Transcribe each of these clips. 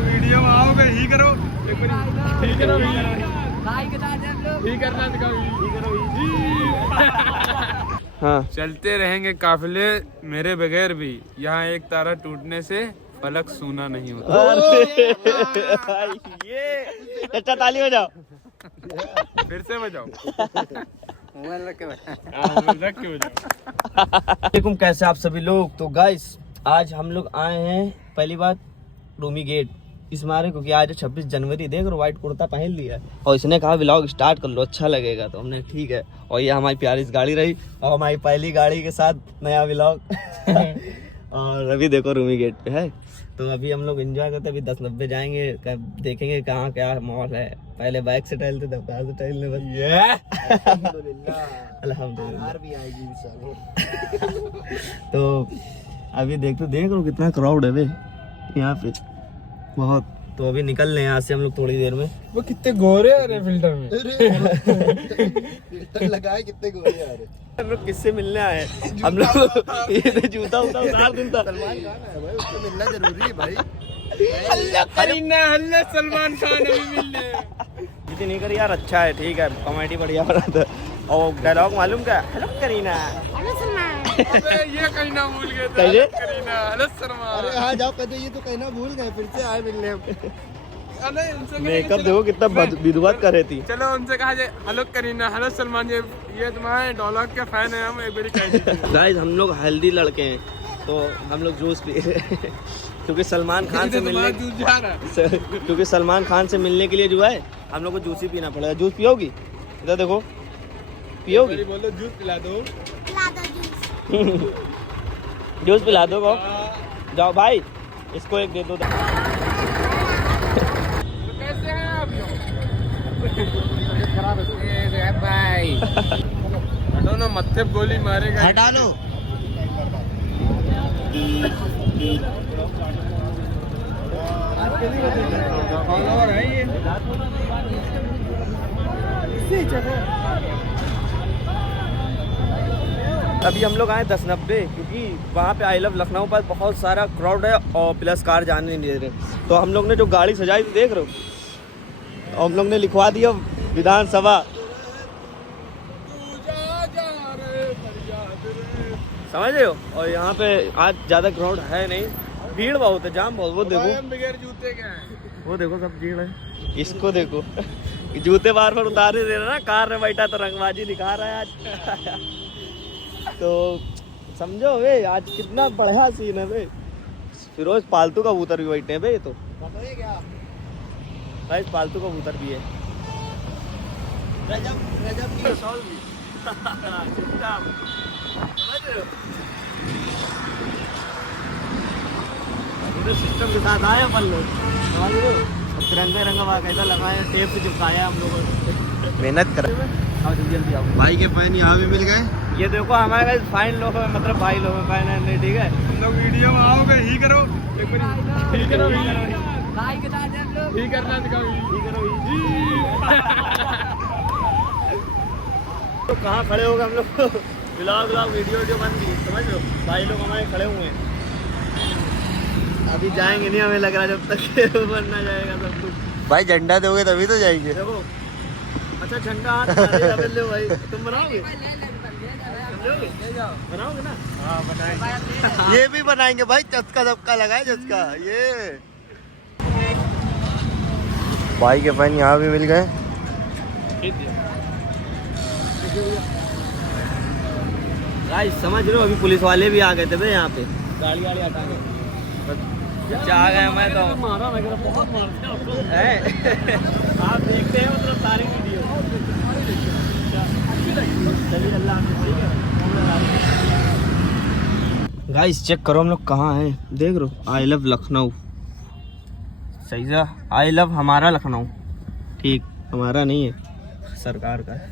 लोग वीडियो में आओगे ही करो ठीक करो हाँ चलते रहेंगे काफिले मेरे बगैर भी, यहाँ एक तारा टूटने से फलक सूना नहीं होता। ये अच्छा ताली बजाओ, फिर से बजाओ। वालेकुम, कैसे आप सभी लोग। तो गाइस आज हम लोग आए हैं पहली बार रूमी गेट इस मारे, क्योंकि आज 26 जनवरी देख रहे, व्हाइट कुर्ता पहन लिया है और इसने कहा व्लॉग स्टार्ट कर लो, अच्छा लगेगा। तो हमने ठीक है, और ये हमारी प्यारी गाड़ी रही और हमारी पहली गाड़ी के साथ नया व्लॉग और अभी देखो रूमी गेट पे है। तो अभी हम लोग एंजॉय करते हैं, अभी 10-90 जाएंगे, देखेंगे कहाँ क्या मॉल है। पहले बाइक से टहलते थे, कार से टहलने बस। अल्हम्दुलिल्लाह भी आएगी तो अभी देख रहो कितना क्राउड है यहाँ पे, बहुत। तो अभी निकल रहे हैं यहाँ से हम लोग थोड़ी देर में। वो कितने गोरे आ रहे फिल्टर में, फिल्टर लगाए, कितने गोरे आ रहे। हम लोग किससे मिलने आए हम लोग? ये जूता उतार दूंगा। सलमान खान है भाई, उसको मिलना जरूरी है भाई। हल्ला सलमान खान अभी मिलने। जितनी नहीं करी यार, अच्छा है, ठीक है, कॉमेडी बढ़िया बना था। और डायलॉग मालूम क्या? हेलो करीना, अबे ये करीना भूल गए थे। कैसे? करीना, हेलो सलमान। अरे हाँ जाओ, कहते ये तो कहना भूल गए, फिर से आए मिलने। मेकअप देखो कितना विद्वत कर रही थी। चलो उनसे कहा जाए हेलो करीना, हेलो सलमान, ये तुम्हारे डायलॉग के फैन है, हम एक बारी कह दीजिए। गाइस हम लोग हेल्दी लड़के हैं, तो हम लोग जूस पी रहे हैं क्योंकि सलमान खान से मिलने क्योंकि सलमान खान से मिलने के लिए जो है हम लोग को जूस ही पीना पड़ेगा। जूस पियोगी? इधर देखो, पियोगी? बोलो जूस पिला दो। जूस पिला दो को। जाओ भाई, इसको एक दे दो। कैसे हैं आप लोग? भाई हटो ना, मत्थे गोली मारेगा। हटा लो। फॉलोअर है ये। अभी हम लोग आए 10-90, क्योंकि वहाँ पे आई लव लखनऊ पर बहुत सारा क्राउड है और प्लस कार जाने नहीं दे रहे। तो हम लोग ने जो गाड़ी सजाई थी देख रहे हो, और हम लोग ने लिखवा दिया विधानसभा। समझ रहे हो? और यहाँ पे आज ज़्यादा क्राउड है नहीं, भीड़ बहुत है, जाम बहुत। वो देखो बगैर जूते के हैं। वो देखो सब भीड़ है। इसको देखो जूते बार बार उतारे दे रहा ना, कार में बैठा तो रंगबाजी दिखा रहा है आज। तो समझो वे आज कितना बढ़िया सीन है वे। फिरोज पालतू कबूतर भी बैठे हैं वे। तो भाई पालतू कबूतर भी है। सिस्टम के साथ आए अपन लोग, तिरंगे रंग बाकायदा लगाया, टेप से चिपकाया हम लोगों ने। मेहनत कर, आओ जल्दी जल्दी आओ। भाई के फैन यहाँ भी मिल गए। ये देखो हमारे फाइन लोग है, मतलब भाई लोग हैं, फाइन है, ठीक है। तुम लोग वीडियो में आओगे ही करो एक बारी, ही करो ही करना दिखाओ, ही करो ही। तो कहाँ खड़े हो गए हम लोग? व्लॉग वीडियो बन गई, समझ लो। भाई लोग हमारे खड़े हुए हैं, अभी जाएंगे नहीं, हमें लग रहा है जब तक बनना जाएगा सब कुछ। भाई झंडा दोगे तभी तो जाएंगे। देखो अच्छा झंडा हाथ लो भाई, तुम बनाओगे? बनाओगे ना? हाँ बनाएंगे। ये भी बनाएंगे भाई, चस्का सबका लगाए चस्का। ये भाई के फैन यहाँ भी मिल गए। गाइस समझ रहे हो, अभी पुलिस वाले भी आ गए थे भाई यहाँ पे, गाड़ी हटा के आ गए। मैं तो मारा बहुत मारते हैं आप देखते हैं, मतलब सारी वीडियो। चलिए अल्लाह गाइस चेक करो हम लोग कहाँ हैं, देख रहे हो? I love Lucknow. सही सा आई लव हमारा लखनऊ, ठीक हमारा नहीं है, सरकार का है,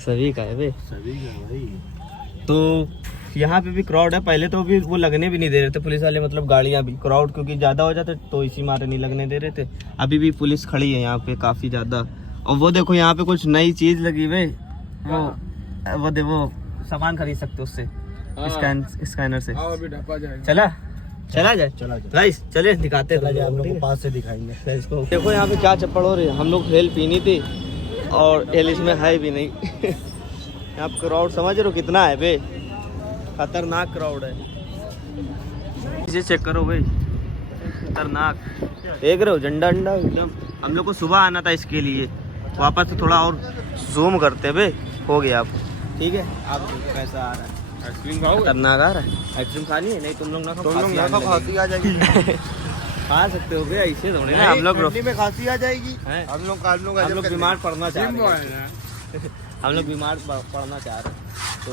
सभी का है भाई, सभी का भाई। तो यहाँ पे भी क्राउड है। पहले तो भी वो लगने भी नहीं दे रहे थे पुलिस वाले, मतलब गाड़ियाँ भी, क्राउड क्योंकि ज़्यादा हो जाते तो इसी मारे नहीं लगने दे रहे थे। अभी भी पुलिस खड़ी है यहाँ पे काफ़ी ज़्यादा। और वो देखो यहाँ पे कुछ नई चीज़ लगी हुई, वो देखो सामान खरीद सकते हो उससे, स्कैनर से। अभी ढपा जाएगा। चला चला जाए गाइस, चले दिखाते हैं हम लोग को पास से दिखाएंगे। इसको। देखो यहाँ पे क्या चप्पड़ हो रही है। हम लोग हेल पीनी थी और हेल इसमें है भी नहीं। यहाँ पे क्राउड समझ रहे हो कितना है बे, खतरनाक क्राउड है। इसे चेक करो भाई, खतरनाक। देख रहे हो झंडा अंडा एकदम। हम लोग को सुबह आना था इसके लिए, वापस से थोड़ा और जूम करते बे। हो गया आप ठीक है। आप कैसा आ रहा है? आइसक्रीम खाओ, खतरनाक आ रहा है। आइसक्रीम खानी है? नहीं तुम लोग ना खाओ, खांसी आ जाएगी। खा सकते हो भैया, ऐसे थोड़े ना। हम लोग में खांसी आ जाएगी। हम लोग बीमार पड़ना चाह रहे हैं। हम लोग बीमार पड़ना चाह रहे हैं तो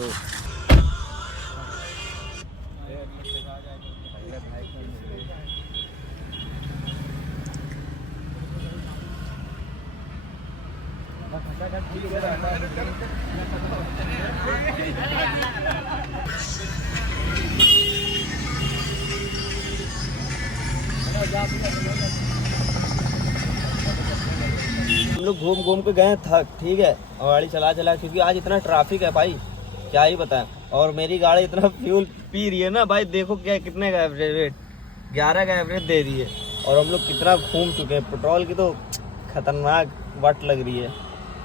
हम लोग घूम घूम के गए थक, ठीक है। और गाड़ी चला क्योंकि आज इतना ट्रैफिक है भाई, क्या ही बताएं। और मेरी गाड़ी इतना फ्यूल पी रही है ना भाई, देखो क्या कितने का एवरेज रेट, 11 का एवरेज दे रही है। और हम लोग कितना घूम चुके हैं, पेट्रोल की तो खतरनाक वट लग रही है।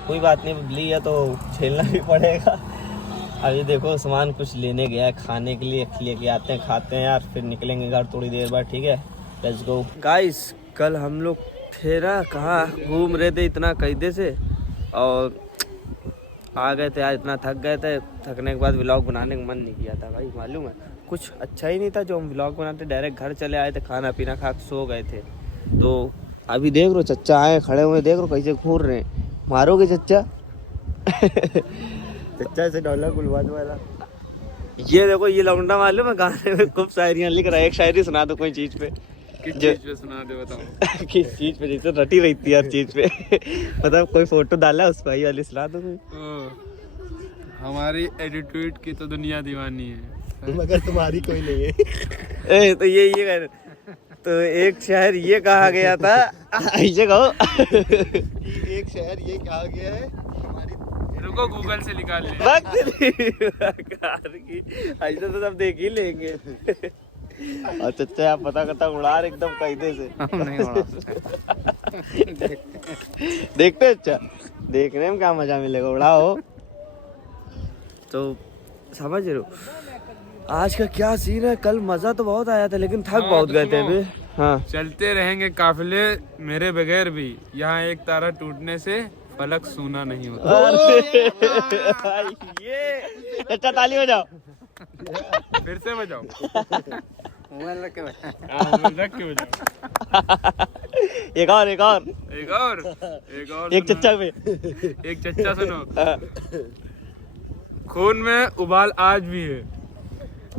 कोई बात नहीं, ली है तो झेलना भी पड़ेगा। अभी देखो सामान कुछ लेने गया है खाने के लिए, लेके आते हैं, खाते हैं यार, फिर निकलेंगे घर थोड़ी देर बाद, ठीक है। Let's go guys. कल हम लोग थे ना कहाँ घूम रहे थे इतना कैदे से, और आ गए थे आज, इतना थक गए थे। थकने के बाद व्लॉग बनाने का मन नहीं किया था भाई, मालूम है कुछ अच्छा ही नहीं था जो हम व्लॉग बनाते। डायरेक्ट घर चले आए थे, खाना पीना खा के सो गए थे। तो अभी देख रो चच्चा आए खड़े हुए, देख रो कैसे घूर रहे हैं। मारोगे चच्चा? चच्चा से डॉलर गुलवाद वाला। ये देखो ये लौंडा मालूम है गाने में खूब शायरियाँ लिख रहा है। एक शायरी सुना दो कोई चीज पे। किस चीज पे सुना दे बताओ। किस चीज पे? जैसे रटी रहती है हर चीज पे। मतलब कोई फोटो डाला उस भाई वाली सुना दो कोई। हमारी एटीट्यूड की तो दुनिया दीवानी है, मगर तुम्हारी कोई नहीं है। ए तो ये तो एक शहर ये कहा गया था, ऐसे कहो। एक शहर ये कहा गया है हमारी। रुको गूगल से निकाल ले। ऐसे तो सब देख ही लेंगे। और चच्चा आप पता करता उड़ा रहे एकदम कायदे से। हम नहीं उड़ा देखते अच्छा, देखने में क्या मजा मिलेगा, उड़ाओ। तो समझ रहे हो आज का क्या सीन है। कल मजा तो बहुत आया था लेकिन थक बहुत गए थे अभी। हाँ चलते रहेंगे काफिले मेरे बगैर भी, यहाँ एक तारा टूटने से फलक सूना नहीं होता। ये अच्छा ताली बजाओ। फिर से बजाओ। मोबाइल रख के बजाओ। एक और एक चच्चा पे एक चच्चा सुनो। खून में उबाल आज भी है,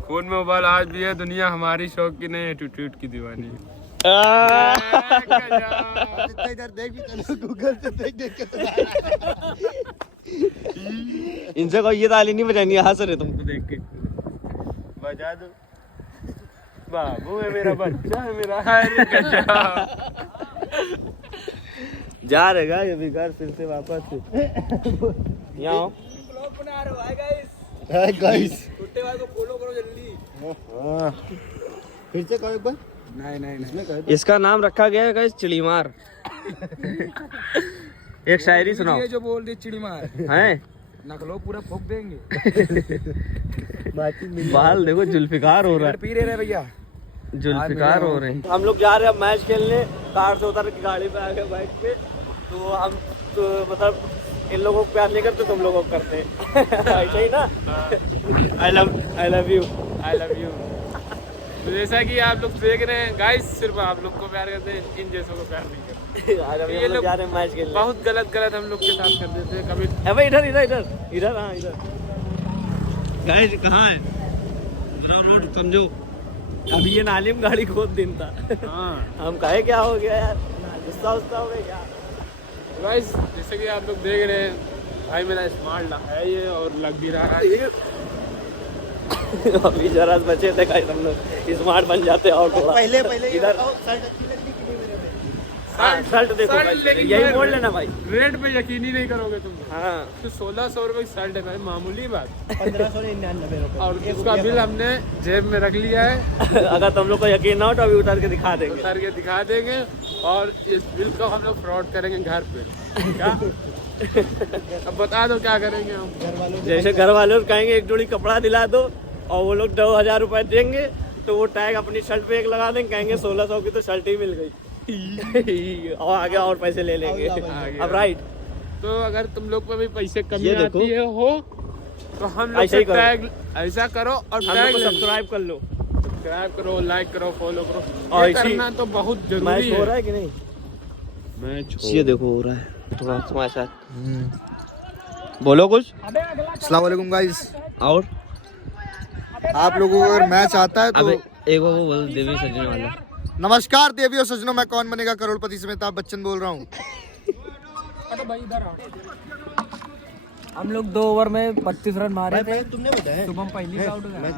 खून में उबाल आज भी है। दुनिया हमारी शौक की नहीं, एटीट्यूड की दीवानी है। इधर देख भी गूगल से देख के इनसे कोई ये ताली नहीं बजानी, हंस रहे तुमको देख के। बजा दो। बाबू है मेरा, बच्चा है मेरा। अरे गजब। जा रहेगा ये भी घर फिर से वापस। यहाँ आओ। गाइस को फॉलो करो जल्दी। फिर से कहो एक बार। नहीं इसमें कहो। इसका नाम रखा गया है गाइस चिड़ीमार। एक शायरी सुनाओ। ये जो बोल दी चिड़ीमार हैं नकलो पूरा फूक देंगे। बाल देखो जुल्फिकार हो रहा है, पी रहे भैया, जुल्फिकार हो रहे हैं। हम लोग जा रहे हैं अब मैच खेलने। कार से उतर के गाड़ी पे आ गए बाइक पे। तो हम तो मतलब इन लोगों को प्यार नहीं करते, तुम लोगों को करते ऐसा ही ना। I love you. तो जैसा कि आप लोग देख रहे हैं गाइस, सिर्फ आप लोग को प्यार करते हैं, इन जैसों को प्यार नहीं करते। ये लोग जा रहे हैं मैच खेलने। बहुत गलत हम लोग के साथ करते थे कभी। अबे इधर हाँ इधर। गाइस कहाँ है? रोड समझो। अभी ये नाली में गाड़ी खोद दिन था। हम कहे क्या हो गया यार, गुस्सा हो गया क्या? गाइस जैसे कि आप लोग देख रहे हैं, भाई मेरा स्मार्ट है ये, और लग भी रहा है। अभी जरा बचे थे गाइस, हम लोग स्मार्ट बन जाते और थोड़ा पहले इधर शर्ट देखो शर्ट भाई, लेकिन यही मैं मोड़ लेना भाई। रेट पे यकीन ही नहीं करोगे तुम। हाँ तो 1600 रुपए की शर्ट है भाई, मामूली बात। 1599 रुपए। और उसका बिल हमने जेब में रख लिया है, अगर तुम लोग को यकीन ना हो तो अभी उतार के दिखा देंगे। उतार के दिखा देंगे। और इस बिल को हम लोग फ्रॉड करेंगे घर पे। क्या? अब बता दो क्या करेंगे हम। घर वालों को जैसे घर वाले कहेंगे एक जोड़ी कपड़ा दिला दो और वो लोग 2000 रुपए देंगे तो वो टैग अपनी शर्ट पे एक लगा देंगे, कहेंगे 1600 की तो शर्ट ही मिल गई और आगे और पैसे ले लेंगे। आगे। अब राइट, तो अगर तुम लोग को भी पैसे कमी ये देखो। आती है हो तो हम लोग ऐसा ही से करो। टैग ऐसा करो और हम लोग टैग को ले लो। सब्सक्राइब कर लो। सब्सक्राइब करो, लाइक करो, फॉलो करो। और ये इसी- करना तो बहुत मैच जरूरी हो है। रहा है कि नहीं? मैच ये देखो हो रहा है थोड़ा तुम्हारे साथ। बोलो कुछ। अस्सलाम वालेकुम गाइस। और आप लोगों को अगर मैच आता है तो अबे एक वो बोल देवी सजने वाला। नमस्कार देवी और सजनों, मैं कौन बनेगा करोड़पति से अमिताभ बच्चन बोल रहा हूँ। हम लोग 2 ओवर में 25 रन मारे थे। तुमने बताया शुभम पहली का आउट हुआ।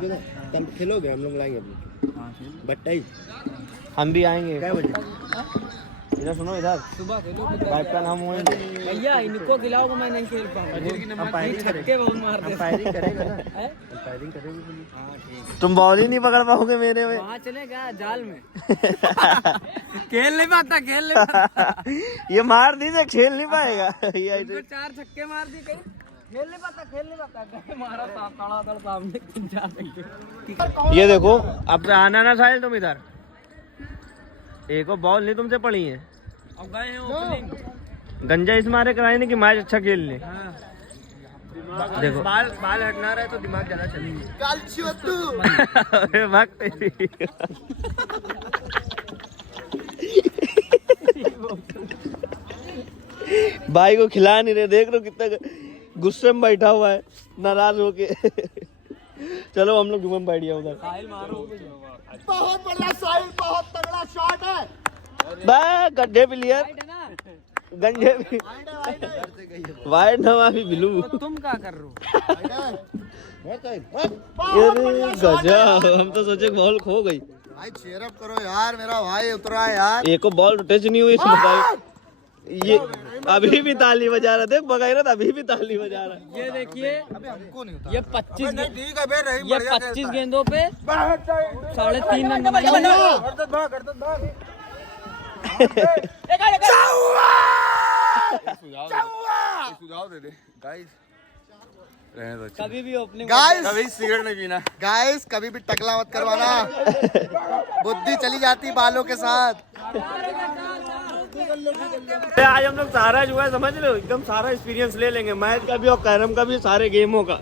कल खेलोगे, हम लोग लाएंगे अपने बट्टा ही। हम भी आएंगे। क्या बजे? इधर सुनो, इधर सुबह खेलो पाइप का नाम होएंगे। भैया, इनको खिलाओगे, मैं नहीं खेल पाऊंगा। ये छक्के बहुत मारते हैं। फायरिंग करेगा ना? हैं? फायरिंग करेगी। तुम बॉल ही नहीं पकड़ पाओगे मेरे में। वहाँ चलेगा जाल में। खेल नहीं पाता, खेल नहीं पाता। ये मार दीजिए, खेल नहीं पाएगा। ये ऐसे- उनको 4 छक्के मार दिए, कहीं खेल नहीं पाता, खेल नहीं पाता। कहीं मारा ताड़ा सामने 3-4 छक्के। ये देखो, अब आना ना साहिल तुम इधर। एक और बॉल नहीं तुमसे पड़ी है। अब गए हैं ओपनिंग। गंजा इस मारे कराए नहीं कि मैच अच्छा खेल ले। देखो बाल हटना रहे तो दिमाग ज्यादा चलेंगे। अबे भाग तेरी। भाई को खिला नहीं रहे, देख लो कितना गुस्से में बैठा हुआ है, नाराज होके। चलो हम लोग घूम बैठ गया उधर। साहिल मारो। बहुत बढ़िया साहिल, बहुत तगड़ा शॉट है। बस गड्ढे पे लिया, है ना? गंजे पे वाइड नवा भी ब्लू। तो तुम क्या कर रहे हो? अरे गजब, हम तो सोचे बॉल खो गई। भाई चीयर अप करो यार, मेरा भाई उतरा है यार। एक को बॉल टच नहीं हुई इसमें बताओ। ये अभी भी ताली बजा रहा, देख बगैरत अभी भी ताली बजा रहा। ये देखिए, हमको नहीं होता। ये 25 ठीक है बे, नहीं ये 25 गेंदों पे 3.5 रन बनाए। सुझाव दे दे गाइस। कभी भी ओपनिंग गाइस कभी सिगरेट नहीं पीना। गाइस कभी भी टकला मत करवाना, बुद्धि चली जाती बालों के साथ। आज हम लोग सारा जो है समझ लो, एकदम सारा एक्सपीरियंस ले लेंगे, मैच का भी और कैरम का भी, सारे गेमों का।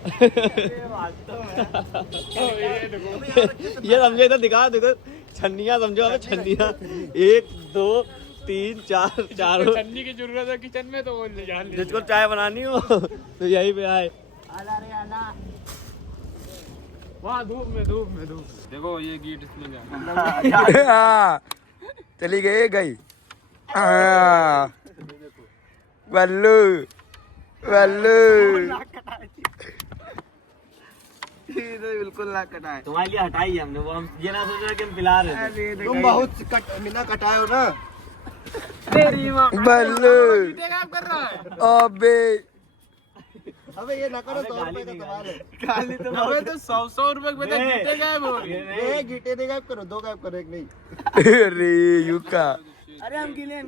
ये समझे इधर दिखा, देखो छन्निया समझो, हमें छन्निया 1 2 3 4 चारों। छन्नी की जरूरत है किचन में, तो वो ले जान ले। जिसको चाय बनानी हो तो यहीं पे आए। वहाँ धूप में देखो ये गीट इसमें जा। चली गई बल्लू बिल्कुल ना कटाए। तुम्हारे लिए हटाई हमने, वो हम ये ना सोच रहे कि हम पिला रहे थे। तुम बहुत बिना कटाए हो ना तेरी माँ। बल्लू। कर रहा है। अबे अबे ये ना करो, 100 रुपए का सवाल है। खाली तो अबे तो 100 रुपए में तो जीते गए वो। ये गीटे दे गायब करो, 2 गायब करो, 1 नहीं। अरे युका अरे हम गिले